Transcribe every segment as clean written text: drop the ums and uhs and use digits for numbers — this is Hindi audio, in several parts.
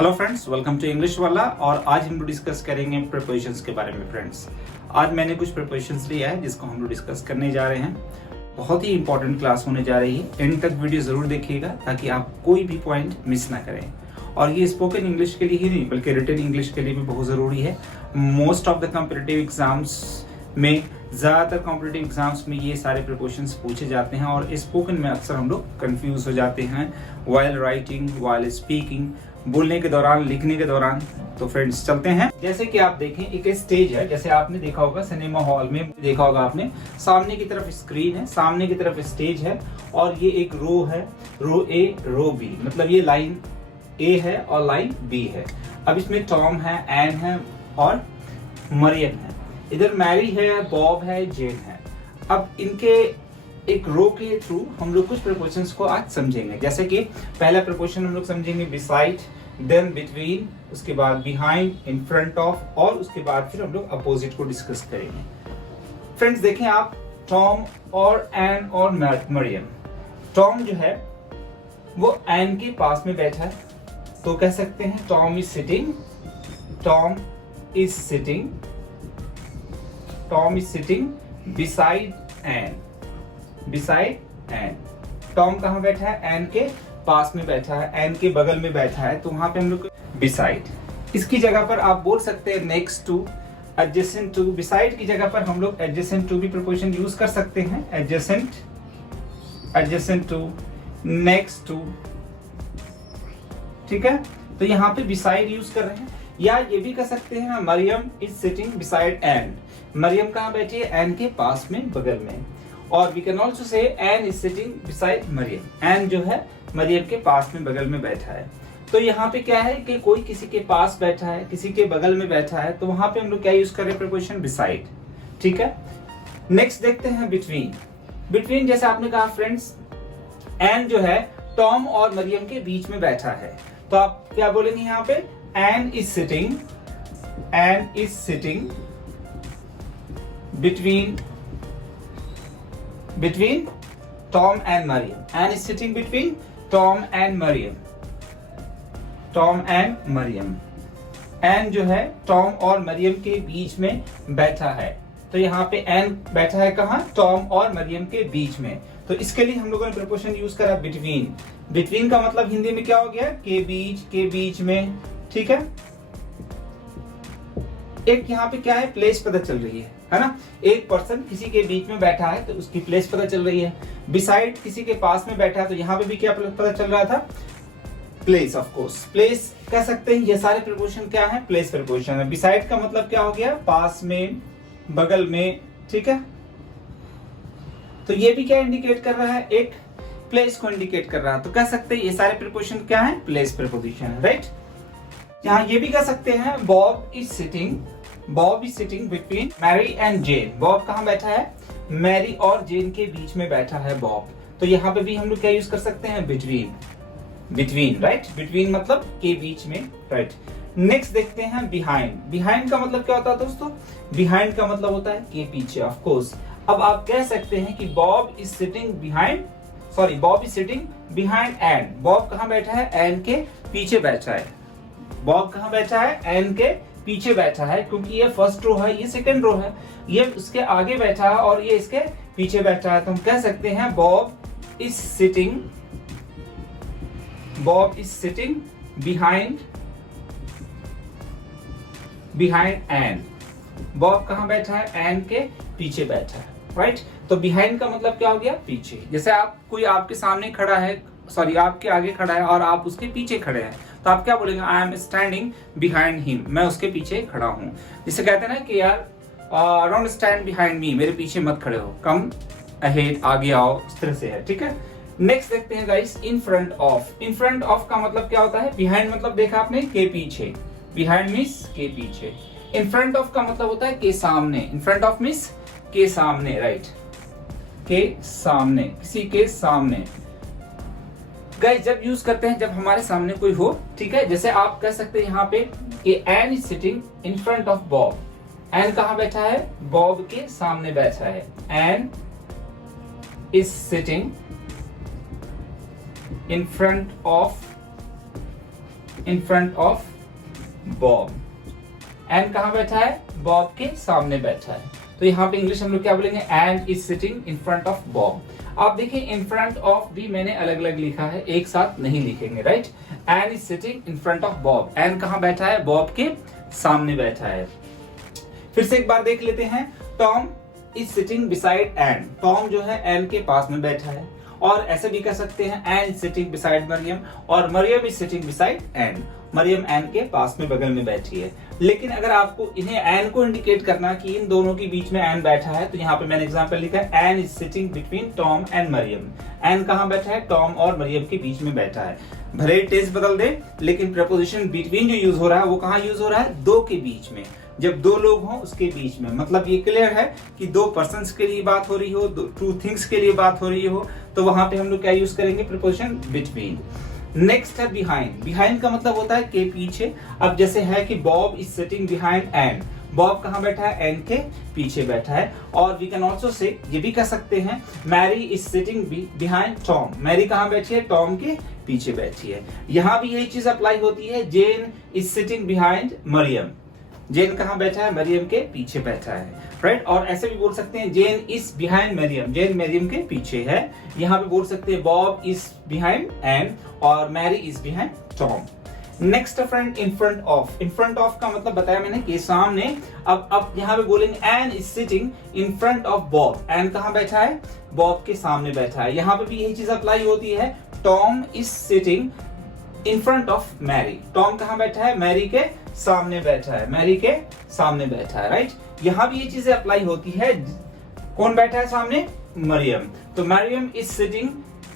Hello friends, welcome to English वाला। और आज हम लोग डिस्कस करेंगे प्रीपोजिशंस के बारे में। फ्रेंड्स, आज मैंने कुछ प्रीपोजिशंस लिया है जिसको हम लोग डिस्कस करने जा रहे हैं। बहुत ही इंपॉर्टेंट क्लास होने जा रही है। एंड तक वीडियो जरूर देखिएगा ताकि आप कोई भी पॉइंट मिस ना करें। और ये स्पोकन इंग्लिश के लिए ही नहीं बल्कि रिटन इंग्लिश के लिए भी बहुत ज़रूरी है। Most of the competitive exams में, ज़्यादातर कॉम्पिटिटिव एग्जाम्स में ये सारे प्रीपोजिशंस पूछे जाते हैं और स्पोकन में अक्सर हम लोग कंफ्यूज हो जाते हैं वाइल राइटिंग, वाइल स्पीकिंग, बोलने के दौरान, लिखने के दौरान। तो फ्रेंड्स चलते हैं। जैसे कि आप देखें, एक स्टेज है, जैसे आपने देखा होगा सिनेमा हॉल में, देखा होगा आपने, सामने की तरफ स्क्रीन है, सामने की तरफ स्टेज है और ये एक रो है, रो ए रो बी, मतलब ये लाइन ए है और लाइन बी है। अब इसमें टॉम है, एन है और मरियम है। इधर मैरी है, बॉब है, जेन है। अब इनके एक रो के थ्रू हम लोग कुछ प्रीपोजिशंस को आज समझेंगे। जैसे कि पहला प्रीपोजिशन हम लोग समझेंगे बिसाइड, देन बिटवीन, उसके बाद बिहाइंड, इन फ्रंट ऑफ, और उसके बाद फिर हम लोग अपोजिट को डिस्कस करेंगे। फ्रेंड्स देखें आप, टॉम और एन और मरियम। टॉम जो है वो एन के पास में बैठा है, तो कह सकते हैं Tom is sitting, Tom is sitting, Tom is sitting beside Ann, beside Ann. Tom कहाँ बैठा है? एन के पास में बैठा है, एन के बगल में बैठा है, तो वहां पे हम लोग बिसाइड। इसकी जगह पर आप बोल सकते हैं next to, adjacent to. Beside की जगह पर हम लोग एडजेसेंट टू भी प्रीपोजिशन यूज कर सकते हैं। Adjacent, adjacent to, next to, ठीक है। तो यहाँ पे बिसाइड यूज कर रहे हैं। या ये भी कह सकते हैं Mariam is sitting beside Ann. Mariam कहाँ बैठी है? एन के पास में, बगल में। और we can also say Ann is sitting beside Mariam. Ann जो है मरियम के पास में, बगल में बैठा है। तो यहाँ पे क्या है कि कोई किसी के पास बैठा है, किसी के बगल में बैठा है, तो वहां पे हम लोग क्या यूज कर रहे हैं? प्रीपोजिशन बिसाइड, ठीक है। नेक्स्ट देखते हैं बिटवीन। बिटवीन जैसे आपने कहा फ्रेंड्स, एन जो है टॉम और मरियम के बीच में बैठा है, तो आप क्या बोलेंगे यहाँ पे? Ann is sitting, Ann is sitting between, between Tom and Mariam. Anne is sitting between Tom and Mariam. Tom and Mariam. Anne जो है Tom और मरियम के बीच में बैठा है, तो यहाँ पे Anne बैठा है कहाँ? Tom और मरियम के बीच में। तो इसके लिए हम लोगों ने प्रीपोजिशन यूज करा between। between का मतलब हिंदी में क्या हो गया? के बीच, के बीच में, ठीक है। एक यहाँ पे क्या है? प्लेस पता चल रही है ना। एक पर्सन किसी के बीच में बैठा है तो उसकी प्लेस पता चल रही है। बिसाइड किसी के पास में बैठा है, तो यहाँ पे भी क्या पता चल रहा था? Place, of course. प्लेस कह सकते हैं। ये सारे प्रीपोजिशन क्या है? प्लेस प्रीपोजिशन है। बिसाइड का मतलब क्या हो गया? पास में, बगल में, ठीक है। तो ये भी क्या इंडिकेट कर रहा है? एक प्लेस को इंडिकेट कर रहा है। तो कह सकते हैं ये सारे प्रीपोजिशन क्या है? प्लेस प्रीपोजिशन है, राइट। यहाँ ये भी कह सकते हैं Bob is sitting, Bob is sitting between Mary and Jane. Bob कहाँ बैठा है? मैरी और जेन के बीच में बैठा है बॉब। तो यहाँ पे भी हम लोग क्या यूज कर सकते हैं? Between, between, right. बिटवीन मतलब के बीच में, राइट। नेक्स्ट देखते हैं बिहाइंड। बिहाइंड का मतलब क्या होता है दोस्तों? बिहाइंड का मतलब होता है के पीछे, ऑफ कोर्स। अब आप कह सकते हैं कि Bob is sitting behind, sorry, Bob is sitting behind Ann. Bob कहाँ बैठा है? एन के पीछे बैठा है। बॉब कहाँ बैठा है? एन के पीछे बैठा है, क्योंकि ये फर्स्ट रो है, ये सेकंड रो है, ये उसके आगे बैठा है और ये इसके पीछे बैठा है। तो हम कह सकते हैं Bob is sitting, Bob is sitting behind, behind Ann. Bob कहाँ बैठा है? एन के पीछे बैठा है, राइट। तो बिहाइंड का मतलब क्या हो गया? पीछे। जैसे आप, कोई आपके सामने खड़ा है, सॉरी आपके आगे खड़ा है और आप उसके पीछे खड़े हैं, तो आप क्या बोलेंगे? I am standing behind him, मैं उसके पीछे खड़ा हूँ। जिसे कहते हैं ना कि यार डोंट स्टैंड बिहाइंड मी, मेरे पीछे मत खड़े हो, कम अहेड, आगे आओ, इस तरह से है, ठीक है। नेक्स्ट देखते हैं guys, in front of. In front of का मतलब क्या होता है? बिहाइंड मतलब देखा आपने, के पीछे। बिहाइंड मीन्स के पीछे। इन फ्रंट ऑफ का मतलब होता है के सामने। इन फ्रंट ऑफ मीन्स के सामने, राइट, के सामने, किसी के सामने। गाइस जब यूज करते हैं जब हमारे सामने कोई हो, ठीक है। जैसे आप कह सकते हैं यहाँ पे कि Ann is sitting in front of Bob. Ann कहाँ बैठा है? बॉब के सामने बैठा है। Ann is sitting in front of in front of Bob. Ann कहाँ बैठा है? बॉब के सामने बैठा है। तो यहाँ पे इंग्लिश हम लोग क्या बोलेंगे? Ann is sitting in front of Bob. आप देखिए इन फ्रंट ऑफ भी मैंने अलग अलग लिखा है, एक साथ नहीं लिखेंगे, right. Ann is sitting in front of Bob. Ann कहाँ बैठा है? बॉब के सामने बैठा है। फिर से एक बार देख लेते हैं। Tom is sitting beside Ann. Tom जो है एन के पास में बैठा है। और ऐसे भी कर सकते हैं, Ann is sitting beside Mariam, और Mariam is sitting beside Ann. Mariam Ann के पास में बगल में बैठी है। लेकिन अगर आपको इन्हें एन को इंडिकेट करना कि इन दोनों के बीच में एन बैठा है, तो यहाँ पे मैंने एग्जांपल लिखा है, Ann is sitting between Tom and Mariam. Ann कहाँ बैठा है? टॉम और मरियम के बीच में बैठा है। भले ही टेंस बदल दे, लेकिन प्रपोजिशन बिटवीन जो यूज हो रहा है वो कहाँ यूज हो रहा है? दो के बीच में। जब दो लोग हों उसके बीच में, मतलब ये क्लियर है कि दो पर्सन्स के लिए बात हो रही हो, टू थिंग्स के लिए बात हो रही हो, तो वहां पे हम लोग क्या यूज करेंगे? Preposition between. नेक्स्ट है बिहाइंड। बिहाइंड का मतलब होता है के पीछे। अब जैसे है कि Bob is sitting behind Ann. Bob कहाँ बैठा है? एन के पीछे बैठा है। और वी कैन ऑल्सो से ये भी कह सकते हैं, Mary is sitting behind Tom. Mary कहाँ बैठी है? टॉम के पीछे बैठी है। यहाँ भी यही चीज अप्लाई होती है। जेन is sitting behind Maryam. Jane कहाँ बैठा है? मरियम के पीछे बैठा है, राइट। और ऐसे भी बोल सकते हैं, Jane is behind Maryam. Jane Mariam के पीछे है। यहाँ पे बोल सकते हैं, बॉब इज बिहाइंड एन और Mary is behind Tom. Next friend, in front of. In front of का मतलब बताया मैंने कि सामने। अब यहाँ पे बोलेंगे, Ann is sitting in front of Bob. Ann कहाँ बैठा है? बॉब के सामने बैठा है। यहाँ पे भी यही चीज अप्लाई होती है। Tom is sitting in front of Mary. Tom कहाँ बैठा है? मैरी के सामने बैठा है। मैरी के सामने बैठा है, राइट। यहाँ भी ये चीजें अप्लाई होती है। कौन बैठा है सामने? मरियम। तो Mariam is sitting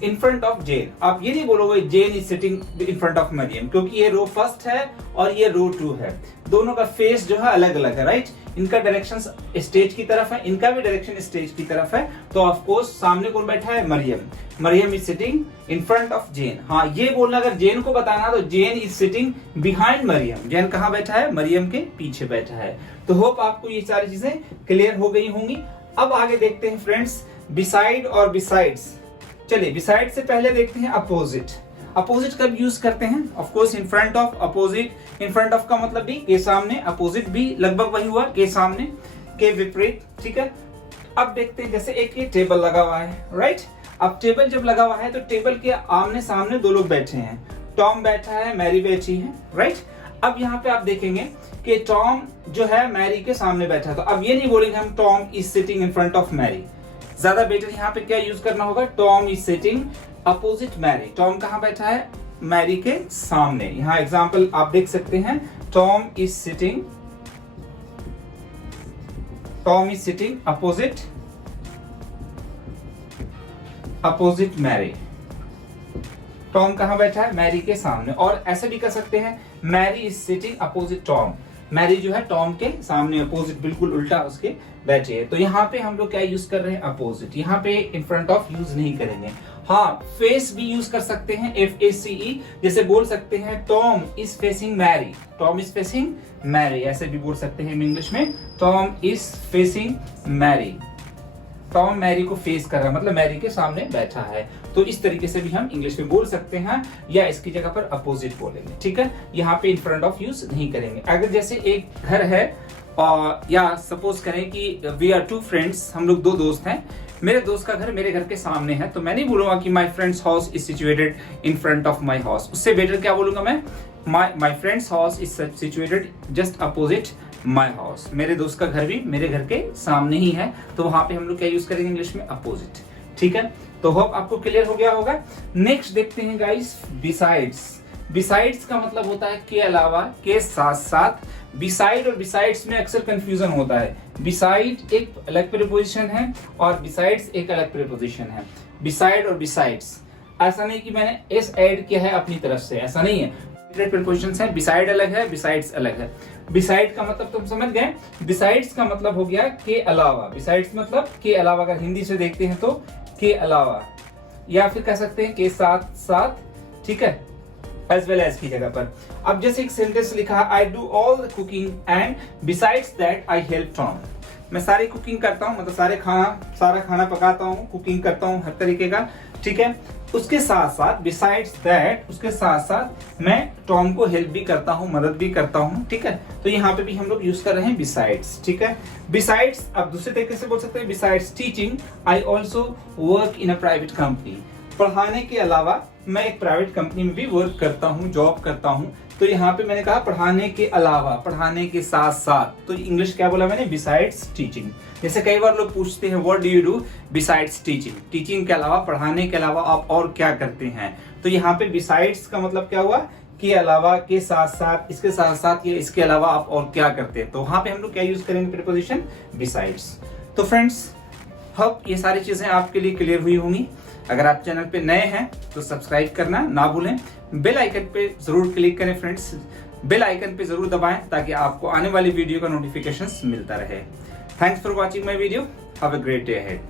in front of Jane. आप ये नहीं बोलोगे Jane is sitting in front of Mariam, क्योंकि ये रो फर्स्ट है और ये रो 2 है। दोनों का फेस जो है अलग अलग है, राइट। इनका डायरेक्शन स्टेज की तरफ है, इनका भी डायरेक्शन स्टेज की तरफ है। तो ऑफ कोर्स सामने कौन बैठा है? Mariam. Mariam is sitting in front of Jane. हाँ, ये बोलना अगर जेन को बताना तो Jane is sitting behind Maryam. Jane कहाँ बैठा है? मरियम के पीछे बैठा है। तो होप आपको ये सारी चीजें क्लियर हो गई होंगी। अब आगे देखते हैं फ्रेंड्स, बिसाइड और बिसाइड्स। चलिए, बिसाइड से पहले देखते हैं अपोजिट। अपोजिट कब यूज करते हैं? Of course in front of. Opposite in front of का मतलब भी के सामने, अपोजिट भी लगभग वही हुआ, के सामने, के विपरीत, ठीक है। अब देखते हैं, जैसे एक ये टेबल लगा हुआ है, राइट। अब टेबल जब लगा हुआ है तो टेबल के आमने सामने दो लोग बैठे हैं। टॉम बैठा है, मैरी बैठी है, राइट। अब यहाँ पे आप देखेंगे कि टॉम जो है मैरी के सामने बैठा है। तो अब ये नहीं बोलेंगे हम Tom is sitting in front of Mary. ज्यादा बेटर यहाँ पे क्या यूज करना होगा? Tom is sitting opposite Mary. Tom कहाँ बैठा है? मैरी के सामने। यहाँ एग्जाम्पल आप देख सकते हैं, Tom is sitting opposite Mary. Tom कहाँ बैठा है? मैरी के सामने। और ऐसे भी कर सकते हैं, Mary is sitting opposite Tom. Mary जो है टॉम के सामने, अपोजिट, बिल्कुल उल्टा उसके बैठे है। तो यहाँ पे हम लोग क्या यूज कर रहे हैं? अपोजिट। यहाँ पे इन फ्रंट ऑफ यूज नहीं करेंगे। हाँ, फेस भी यूज कर सकते हैं, FACE। जैसे बोल सकते हैं, Tom is facing Mary. Tom is facing Mary, ऐसे भी बोल सकते हैं इंग्लिश में, Tom is facing Mary. Tom Mary को फेस कर रहा है, मतलब मैरी के सामने बैठा है। तो इस तरीके से भी हम इंग्लिश में बोल सकते हैं, या इसकी जगह पर अपोजिट बोलेंगे, ठीक है। यहाँ पे इन फ्रंट ऑफ यूज नहीं करेंगे। अगर जैसे एक घर है, या सपोज करें कि वी आर 2 फ्रेंड्स, हम लोग 2 दोस्त हैं। मेरे दोस्त का घर मेरे घर के सामने है, तो मैं नहीं बोलूंगा कि my friends house is situated in front of my house. उससे बेटर क्या बोलूंगा मैं? My friends house is situated just opposite my house. मेरे दोस्त का घर भी मेरे घर के सामने ही है। तो वहां पे हम लोग क्या यूज करेंगे इंग्लिश में? अपोजिट, ठीक है। तो होप आपको क्लियर हो गया होगा। नेक्स्ट देखते हैं गाइस, बिसाइड्स। बिसाइड्स का मतलब होता है के अलावा, के साथ साथ। बिसाइड और बिसाइड्स में अक्सर कंफ्यूजन होता है। बिसाइड एक अलग प्रीपोजिशन है और बिसाइड्स एक अलग प्रीपोजिशन है। बिसाइड और बिसाइड्स, ऐसा नहीं कि मैंने एस ऐड किया है अपनी तरफ से, ऐसा नहीं है। प्रीपोजिशंस हैं, बिसाइड अलग है, बिसाइड्स अलग है। बिसाइड का मतलब तुम समझ गए। बिसाइड्स का मतलब हो गया के अलावा। बिसाइड्स मतलब के अलावा, अगर हिंदी से देखते हैं तो के अलावा, या फिर कह सकते हैं के साथ साथ, ठीक है, एज वेल एज की जगह पर। अब जैसे एक सेंटेंस लिखा है, I do all the cooking and besides that I help Tom. मैं सारी कुकिंग करता हूँ, मतलब सारा खाना पकाता हूँ, कुकिंग करता हूँ हर तरीके का, ठीक है। उसके साथ साथ बिसाइड्स दैट, उसके साथ साथ मैं टॉम को हेल्प भी करता हूँ, मदद भी करता हूँ, ठीक है। तो यहाँ पे भी हम लोग यूज कर रहे हैं बिसाइड्स, ठीक है। बिसाइड्स आप दूसरे तरीके से बोल सकते हैं, besides teaching I also work in a private company. पढ़ाने के अलावा मैं एक प्राइवेट कंपनी में भी वर्क करता हूँ, जॉब करता हूँ। तो यहाँ पे मैंने कहा पढ़ाने के अलावा, पढ़ाने के साथ साथ, तो इंग्लिश क्या बोला मैंने, बिसाइड्स टीचिंग। जैसे कई बार लोग पूछते हैं what do you do besides teaching, teaching के अलावा, पढ़ाने के अलावा आप और क्या करते हैं। तो यहाँ पे बिसाइड्स का मतलब क्या हुआ, के अलावा, के साथ साथ, इसके साथ साथ या इसके अलावा आप और क्या करते हैं। तो वहां पे हम लोग क्या यूज करेंगे, प्रीपोजिशन बिसाइड्स। तो फ्रेंड्स, अब ये सारी चीजें आपके लिए क्लियर हुई होंगी। अगर आप चैनल पे नए हैं तो सब्सक्राइब करना ना भूलें, बेल आइकन पे जरूर क्लिक करें फ्रेंड्स, बेल आइकन पे जरूर दबाएं ताकि आपको आने वाली वीडियो का नोटिफिकेशंस मिलता रहे। Thanks for watching my video, have a great day ahead.